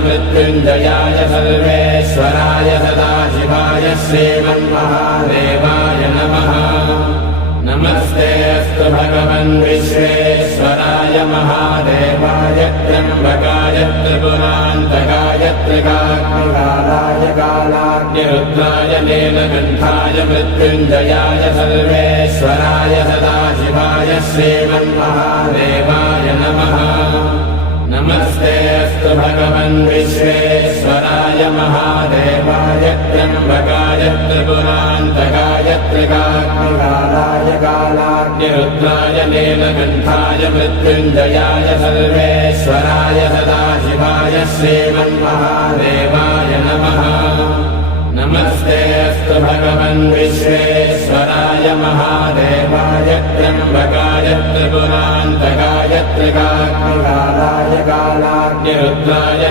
मृत्युञ्जयाय सर्वेश्वराय सदाशिवाय श्रीमन्महादेवाय नमः। नमस्तेऽस्तु भगवन् विश्वेश्वराय महादेवाय त्र्यम्बकाय त्रिपुरान्तकाय त्रिकाग्निकालाय कालाग्निरुद्राय नीलकण्ठाय मृत्युञ्जयाय सर्वेश्वराय सदाशिवाय श्रीमन्महादेवाय नमः। नमस्तेऽस्तु भगवन् विश्वेश्वराय महादेवाय त्र्यम्बकाय त्रिपुरान्तकाय त्रिकाग्निकालाय कालाग्निरुद्राय नीलकण्ठाय मृत्युञ्जयाय सर्वेश्वराय सदाशिवाय श्रीमन्महादेवाय नमः। नमस्तेऽस्तु भगवन् विश्वेश्वराय महादेवाय त्र्यम्बकाय त्रिपुरान्तकाय त्रिकाग्निकालाय कालाग्निरुद्राय